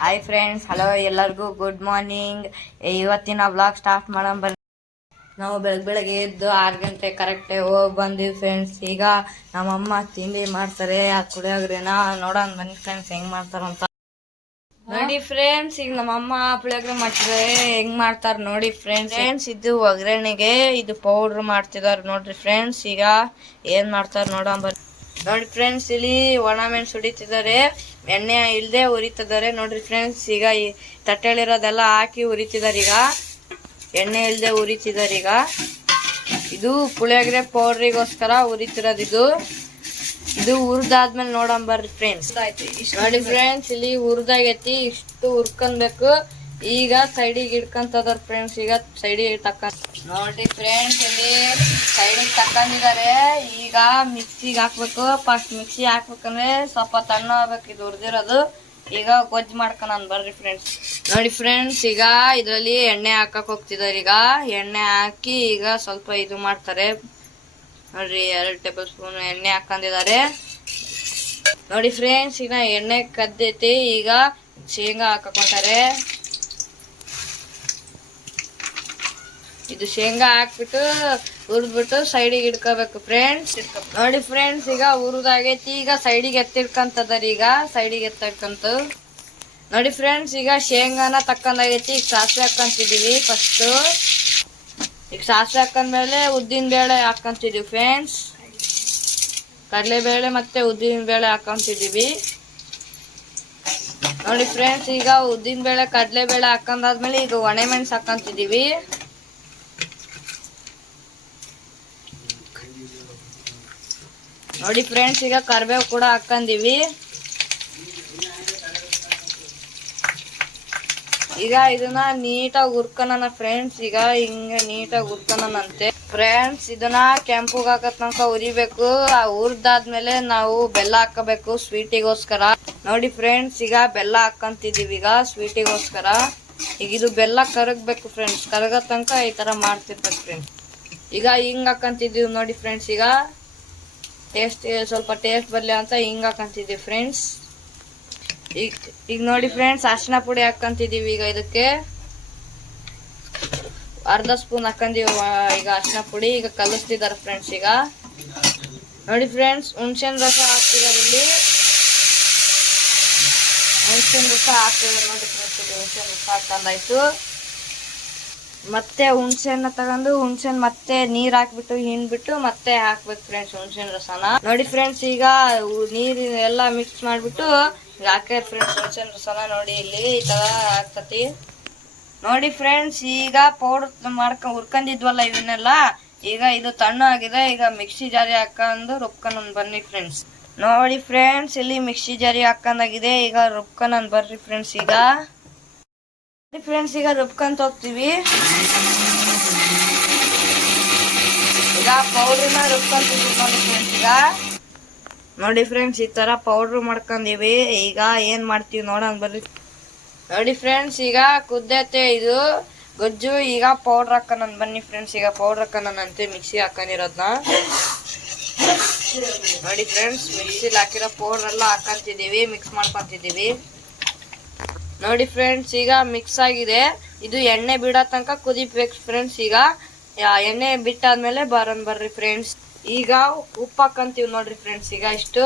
Hi friends, hello ಎಲ್ಲರಿಗೂ good morning. ಇವತ್ತಿನ vlog start ಮಾಡೋಣ ಬರ್ರಿ. ನಾವು ಬೆಳಗ್ಗೆ ಎದ್ದು 6 ಗಂಟೆ ಕರೆಕ್ಟೇ ಹೋಗಿ ಬಂದಿವಿ ಫ್ರೆಂಡ್ಸ್. ಈಗ ನಮ್ಮಮ್ಮ ತಿಂಡಿ ಮಾಡ್ತಾರೆ, ಅದು ಪುಳಿಯೋಗರೆನ ನೋಡೋಣ ಬನ್ನಿ ಫ್ರೆಂಡ್ಸ್ ಹೆಂಗ್ ಮಾಡ್ತಾರಂತ. ನೋಡಿ ಫ್ರೆಂಡ್ಸ್, ಈಗ ನಮ್ಮಮ್ಮ ಪುಳಿಯೋಗರೆ ಮಾಡ್ತಿದ್ದಾರೆ, ಹೆಂಗ್ ಮಾಡ್ತಾರ ನೋಡಿ ಫ್ರೆಂಡ್ಸ್. ಇದು ಒಗ್ಗರಣೆಗೆ ಇದು ಪೌಡ್ರ್ ಮಾಡ್ತಿದಾರೆ ನೋಡ್ರಿ ಫ್ರೆಂಡ್ಸ್. ಈಗ ಏನ್ ಮಾಡ್ತಾರ ನೋಡೋಣ ಬರ್ರಿ. ನೋಡಿ ಫ್ರೆಂಡ್ಸ್, ಇಲ್ಲಿ ಒಣ ಮೆಣಸು ಹುಡಿತಿದ್ದಾರೆ, ಎಣ್ಣೆ ಇಲ್ಲದೆ ಉರಿತಿದ್ದಾರೆ ನೋಡ್ರಿ ಫ್ರೆಂಡ್ಸ್. ಈಗ ಈ ತಟ್ಟೆಲಿರೋದೆಲ್ಲ ಹಾಕಿ ಉರಿತಿದ್ದಾರೆ, ಈಗ ಎಣ್ಣೆ ಇಲ್ಲದೆ ಉರಿತಿದ್ದಾರೆ. ಈಗ ಇದು ಪುಳಿಯೋಗರೆ ಪೌಡ್ರಿಗೋಸ್ಕರ ಉರಿತಿರೋದು. ಇದು ಹುರಿದಾದ್ಮೇಲೆ ನೋಡೋಣ ಬರ್ರಿ ಫ್ರೆಂಡ್ಸ್. ನೋಡಿ ಫ್ರೆಂಡ್ಸ್, ಇಲ್ಲಿ ಹುರಿದಾಗೈತಿ, ಇಷ್ಟು ಹುರ್ಕೊಬೇಕು. ಈಗ ಸೈಡಿಗೆ ಇಡ್ಕೊಂತದಾರ ಫ್ರೆಂಡ್ಸ್. ಈಗ ಸೈಡಿಗೆ ನೋಡ್ರಿ ಫ್ರೆಂಡ್ಸ್, ಇಲ್ಲಿ ಸೈಡಿಗೆ ತಕೊಂಡಿದ್ದಾರೆ. ಈಗ ಮಿಕ್ಸಿಗೆ ಹಾಕ್ಬೇಕು. ಫಸ್ಟ್ ಮಿಕ್ಸಿ ಹಾಕ್ಬೇಕಂದ್ರೆ ಸ್ವಲ್ಪ ತಣ್ಣ ಆಗ್ಬೇಕು ಇದು ಹುರಿದಿರೋದು. ಈಗ ಗೊಜ್ಜು ಮಾಡ್ಕೊಳ ಬರ್ರಿ ಫ್ರೆಂಡ್ಸ್. ನೋಡಿ ಫ್ರೆಂಡ್ಸ್, ಈಗ ಇದರಲ್ಲಿ ಎಣ್ಣೆ ಹಾಕಕ್ ಹೋಗ್ತಿದ್ದಾರೆ. ಈಗ ಎಣ್ಣೆ ಹಾಕಿ ಈಗ ಸ್ವಲ್ಪ ಇದು ಮಾಡ್ತಾರೆ ನೋಡ್ರಿ. 2 ಟೇಬಲ್ ಸ್ಪೂನ್ ಎಣ್ಣೆ ಹಾಕೊಂಡಿದ್ದಾರೆ ನೋಡಿ ಫ್ರೆಂಡ್ಸ್. ಈಗ ಎಣ್ಣೆ ಕದ್ದೈತಿ, ಈಗ ಶೇಂಗಾ ಹಾಕೊಂತಾರೆ. ಇದು ಶೇಂಗಾ ಹಾಕ್ಬಿಟ್ಟು ಹುರಿದ್ಬಿಟ್ಟು ಸೈಡಿಗೆ ಇಡ್ಕೋಬೇಕು ಫ್ರೆಂಡ್ಸ್. ನೋಡಿ ಫ್ರೆಂಡ್ಸ್, ಈಗ ಹುರಿದಾಗೈತಿ, ಈಗ ಸೈಡಿಗೆ ಎತ್ತಿಡ್ಕೊಂತದಾರ. ಈಗ ಸೈಡಿಗೆ ಎತ್ತಿಡ್ಕೊಂತ ನೋಡಿ ಫ್ರೆಂಡ್ಸ್, ಈಗ ಶೇಂಗಾನ ತಕ್ಕಂದಾಗೈತಿ. ಈಗ ಸಾಸಿವೆ ಹಾಕೊಂತಿದೀವಿ ಫಸ್ಟ್. ಈಗ ಸಾಸಿವೆ ಹಾಕೊಂಡ್ಮೇಲೆ ಉದ್ದಿನ ಬೇಳೆ ಹಾಕೊಂತಿದೀವಿ ಫ್ರೆಂಡ್ಸ್. ಕಡಲೆಬೇಳೆ ಮತ್ತೆ ಉದ್ದಿನ ಬೇಳೆ ಹಾಕೊಂತಿದೀವಿ ನೋಡಿ ಫ್ರೆಂಡ್ಸ್. ಈಗ ಉದ್ದಿನ ಬೇಳೆ ಕಡಲೆಬೇಳೆ ಹಾಕೊಂಡಾದ್ಮೇಲೆ ಈಗ ಒಣೆ ಮೆಣಸು ಹಾಕೊಂತಿದೀವಿ. ನೋಡಿ ಫ್ರೆಂಡ್ಸ್, ಈಗ ಕರಿಬೇವು ಕೂಡ ಹಾಕೊಂಡಿವಿ. ಈಗ ಇದನ್ನ ನೀಟಾಗಿ ಹುರ್ಕನ ಫ್ರೆಂಡ್ಸ್. ಈಗ ಹಿಂಗ ನೀಟಾಗಿ ಹುರ್ಕನಂತೆ ಫ್ರೆಂಡ್ಸ್. ಇದನ್ನ ಕೆಂಪುಗ್ ಹಾಕತ್ ತನಕ ಉರಿಬೇಕು. ಹುರಿದಾದ್ಮೇಲೆ ನಾವು ಬೆಲ್ಲ ಹಾಕಬೇಕು ಸ್ವೀಟಿಗೋಸ್ಕರ. ನೋಡಿ ಫ್ರೆಂಡ್ಸ್, ಈಗ ಬೆಲ್ಲ ಹಾಕಂತಿದೀವಿ ಈಗ ಸ್ವೀಟಿಗೋಸ್ಕರ. ಈಗ ಇದು ಬೆಲ್ಲ ಕರಗಬೇಕು ಫ್ರೆಂಡ್ಸ್. ಕರಗೋ ತನಕ ಈ ತರ ಮಾಡ್ತಿರ್ಬೇಕು ಫ್ರೆಂಡ್ಸ್. ಈಗ ಹಿಂಗ್ ಹಾಕಂತಿದೀವಿ ನೋಡಿ ಫ್ರೆಂಡ್ಸ್. ಈಗ ಸ್ವಲ್ಪ ಟೇಸ್ಟ್ ಬರ್ಲಿ ಅಂತ ಹಿಂಗ್ ಹಾಕಂತಿದೀವಿ ಫ್ರೆಂಡ್ಸ್. ಈಗ ನೋಡಿ ಫ್ರೆಂಡ್ಸ್, ಅರಿಶಿನ ಪುಡಿ ಹಾಕಂತಿದೀವಿ. ಈಗ ಇದಕ್ಕೆ ಅರ್ಧ ಸ್ಪೂನ್ ಹಾಕೊಂಡಿವಿ ಈಗ ಅರಿಶಿನ ಪುಡಿ. ಈಗ ಕಲಿಸ್ತಿದಾರೆ ಫ್ರೆಂಡ್ಸ್. ಈಗ ನೋಡಿ ಫ್ರೆಂಡ್ಸ್, ಹುಣಸೆನ್ ರಸ ಹಾಕ್ತಿರೋದ್ರಲ್ಲಿ ಹುಣಸೆನ್ ರಸ ಹಾಕ್ತಿದ್ದಾರೆ ನೋಡಿ ಫ್ರೆಂಡ್ಸ್. ಹುಣಸೆನ್ ರಸ ಹಾಕೊಂಡಾಯ್ತು. ಮತ್ತೆ ಹುಣಸೆನ್ನ ತಗೊಂಡು ಹುಣಸೆನ್ ಮತ್ತೆ ನೀರ್ ಹಾಕ್ಬಿಟ್ಟು ಹಿಂಡ್ಬಿಟ್ಟು ಮತ್ತೆ ಹಾಕ್ಬೇಕು ಫ್ರೆಂಡ್ಸ್ ಹುಣಸೆನ್ ರಸನ. ನೋಡಿ ಫ್ರೆಂಡ್ಸ್, ಈಗ ನೀರ್ ಎಲ್ಲ ಮಿಕ್ಸ್ ಮಾಡ್ಬಿಟ್ಟು ಹಾಕ್ಯಾರ ಫ್ರೆಂಡ್ಸ್ ಹುಣಸೆನ್ ರಸನ. ನೋಡಿ ಇಲ್ಲಿ ಈ ತರ ಆಗ್ತತಿ ನೋಡಿ ಫ್ರೆಂಡ್ಸ್. ಈಗ ಪೌಡರ್ ಹುರ್ಕೊಂಡಿದ್ವಲ್ಲ ಇವನ್ನೆಲ್ಲ, ಈಗ ಇದು ತಣ್ಣ ಆಗಿದೆ. ಈಗ ಮಿಕ್ಸಿ ಜಾರಿ ಹಾಕೊಂಡು ರುಬ್ಕೊಂಡ್ ಬನ್ನಿ ಫ್ರೆಂಡ್ಸ್. ನೋಡಿ ಫ್ರೆಂಡ್ಸ್, ಇಲ್ಲಿ ಮಿಕ್ಸಿ ಜಾರಿ ಹಾಕೊಂಡಾಗಿದೆ. ಈಗ ರುಬ್ಕೊಂಡ್ ಬರ್ರಿ ಫ್ರೆಂಡ್ಸ್. ಈಗ ಫ್ರೆಂಡ್ಸ್, ಈಗ ರುಬ್ಕೊಂತ ಹೋಗ್ತೀವಿ. ಈಗ ಪೌಡ್ರನ್ನ ರುಬ್ಕೊಂತೀವಿ ನೋಡಿ ಫ್ರೆಂಡ್ಸ್. ಈಗ ನೋಡಿ ಫ್ರೆಂಡ್ಸ್, ಈ ತರ ಪೌಡ್ರ್ ಮಾಡ್ಕೊಂಡಿವಿ. ಈಗ ಏನ್ ಮಾಡ್ತೀವಿ ನೋಡೋಣ ಬರ್ರಿ. ನೋಡಿ ಫ್ರೆಂಡ್ಸ್, ಈಗ ಕುದ್ದೈತೆ ಇದು ಗೊಜ್ಜು. ಈಗ ಪೌಡ್ರ್ ಹಾಕೋಣ ಬನ್ನಿ ಫ್ರೆಂಡ್ಸ್. ಈಗ ಪೌಡ್ರ್ ಹಾಕೋಣಂತೆ ಮಿಕ್ಸಿ ಹಾಕೊಂಡಿರೋದ್ನ. ನೋಡಿ ಫ್ರೆಂಡ್ಸ್, ಮಿಕ್ಸಿಲಿ ಹಾಕಿರೋ ಪೌಡ್ರ್ ಎಲ್ಲ ಹಾಕೊಂತಿದೀವಿ, ಮಿಕ್ಸ್ ಮಾಡ್ಕೊಂತಿದೀವಿ. ನೋಡಿ ಫ್ರೆಂಡ್ಸ್, ಈಗ ಮಿಕ್ಸ್ ಆಗಿದೆ. ಇದು ಎಣ್ಣೆ ಬಿಡೋ ತನಕ ಕುದಿಬೇಕು ಫ್ರೆಂಡ್ಸ್. ಈಗ ಎಣ್ಣೆ ಬಿಟ್ಟಾದ್ಮೇಲೆ ಬರೋಣ ಬರ್ರಿ ಫ್ರೆಂಡ್ಸ್. ಈಗ ಉಪ್ಪು ಹಾಕಂತೀವಿ ನೋಡ್ರಿ ಫ್ರೆಂಡ್ಸ್. ಈಗ ಇಷ್ಟು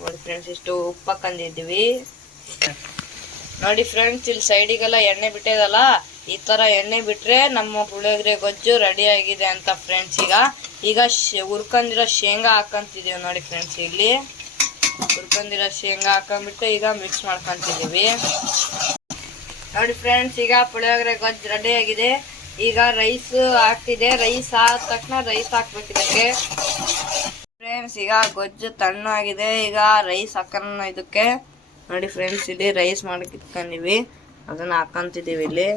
ನೋಡಿ ಫ್ರೆಂಡ್ಸ್, ಇಷ್ಟು ಉಪ್ಪು ಹಾಕೊಂಡಿದೀವಿ. ನೋಡಿ ಫ್ರೆಂಡ್ಸ್, ಇಲ್ಲಿ ಸೈಡಿಗೆಲ್ಲ ಎಣ್ಣೆ ಬಿಟ್ಟಿದಲ್ಲ, ಈ ತರ ಎಣ್ಣೆ ಬಿಟ್ರೆ ನಮ್ಮ ಪುಳಿಯೋಗರೆ ಗೊಜ್ಜು ರೆಡಿ ಆಗಿದೆ ಅಂತ ಫ್ರೆಂಡ್ಸ್. ಈಗ ಹುರ್ಕೊಂಡಿರೋ ಶೇಂಗಾ ಹಾಕಂತಿದೀವಿ ನೋಡಿ ಫ್ರೆಂಡ್ಸ್. ಇಲ್ಲಿ ಹುರ್ಕೊಂಡಿರೋ ಶೇಂಗಾ ಹಾಕೊಂಡ್ಬಿಟ್ಟು ಈಗ ಮಿಕ್ಸ್ ಮಾಡ್ಕೊಂತಿದೀವಿ ನೋಡಿ ಫ್ರೆಂಡ್ಸ್. ಈಗ ಪುಳಿಯೋಗರೆ ಗೊಜ್ಜು ರೆಡಿ ಆಗಿದೆ. ಈಗ ರೈಸ್ ಹಾಕ್ತಿದೆ. ರೈಸ್ ಆದ ತಕ್ಷಣ ರೈಸ್ ಹಾಕ್ಬೇಕು ಇದಕ್ಕೆ ಫ್ರೆಂಡ್ಸ್. ಈಗ ಗೊಜ್ಜು ತಣ್ಣ ಆಗಿದೆ. ಈಗ ರೈಸ್ ಹಾಕೋಣ ಇದಕ್ಕೆ. ನೋಡಿ ಫ್ರೆಂಡ್ಸ್, ಇಲ್ಲಿ ರೈಸ್ ಮಾಡಕ್ ಇಟ್ಕೊಂಡಿವಿ, ಅದನ್ನ ಹಾಕೊಂತಿದೀವಿ ಇಲ್ಲಿ.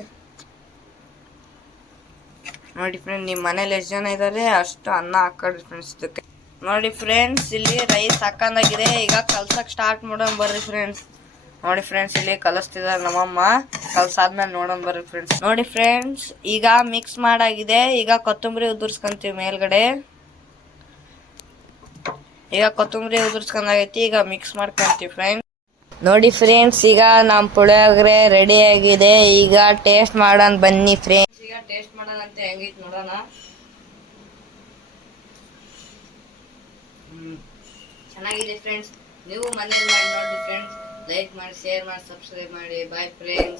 ನೋಡಿ ಫ್ರೆಂಡ್ಸ್, ನಿಮ್ಮ ಮನೇಲಿ ಎಷ್ಟು ಜನ ಇದ್ದಾರೆ ಅಷ್ಟು ಅನ್ನ ಹಾಕೊಳ್ರಿ ಫ್ರೆಂಡ್ಸ್ ಇದಕ್ಕೆ. ನೋಡಿ ಫ್ರೆಂಡ್ಸ್, ಇಲ್ಲಿ ರೈಸ್ ಹಾಕೊಂಡಾಗಿದೆ. ಈಗ ಕಲ್ಸಕ್ ಸ್ಟಾರ್ಟ್ ಮಾಡೋಣ ಬರ್ರಿ ಫ್ರೆಂಡ್ಸ್. ನೋಡಿ ಫ್ರೆಂಡ್ಸ್, ಇಲ್ಲಿ ಕಲಿಸ್ತಿದಾರೆ ನಮ್ಮಮ್ಮ. ಕಲ್ಸಾದ್ಮೇಲೆ ನೋಡೋಣ ಬರ್ರಿ ಫ್ರೆಂಡ್ಸ್. ನೋಡಿ ಫ್ರೆಂಡ್ಸ್, ಈಗ ಮಿಕ್ಸ್ ಮಾಡಾಗಿದೆ. ಈಗ ಕೊತ್ತಂಬರಿ ಉದುರ್ಸ್ಕೊಂತೀವಿ ಮೇಲ್ಗಡೆ. ಈಗ ಕೊತ್ತಂಬರಿ ಉದುರ್ಸ್ಕೊಂಡಾಗೈತಿ. ಈಗ ಮಿಕ್ಸ್ ಮಾಡ್ಕೊಂತೀವಿ ಫ್ರೆಂಡ್ಸ್. ನೋಡಿ ಫ್ರೆಂಡ್ಸ್, ಈಗ ನಮ್ಮ ಪುಳಿಯೋಗರೆ ರೆಡಿ ಆಗಿದೆ. ಈಗ ಟೇಸ್ಟ್ ಮಾಡೋಣ ಬನ್ನಿ ಫ್ರೆಂಡ್ಸ್. ಈಗ ಟೇಸ್ಟ್ ಮಾಡೋಣ ಅಂತ ಹೆಂಗಿತ್ತು ನೋಡೋಣ. ಚೆನ್ನಾಗಿದೆ ಫ್ರೆಂಡ್ಸ್. ನೀವು ಮನೇಲಿ ಮಾಡಿ ನೋಡಿ ಫ್ರೆಂಡ್ಸ್. ಲೈಕ್ ಮಾಡಿ, ಶೇರ್ ಮಾಡಿ, ಸಬ್ಸ್ಕ್ರೈಬ್ ಮಾಡಿ. Bye friends.